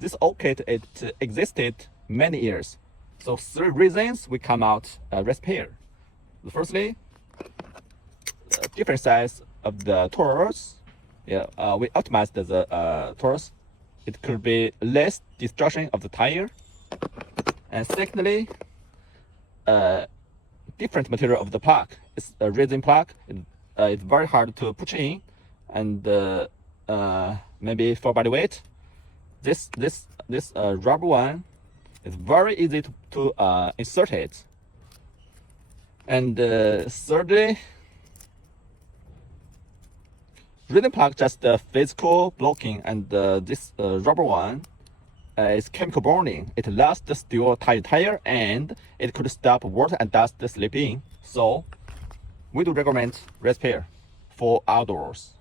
This orchid it existed many years. So 3 reasons we come out reXpair. Firstly, different size of the tools. Yeah, we optimized the tools. It could be less destruction of the tire. And secondly, different material of the plug. It's a resin plug. It's very hard to push in, and maybe for body weight, this rubber one is very easy to insert it. And thirdly, resin plug just physical blocking, and this rubber one is chemical bonding. It lasts the steel tire, and it could stop water and dust to slip in. So we do recommend reXpair for outdoors.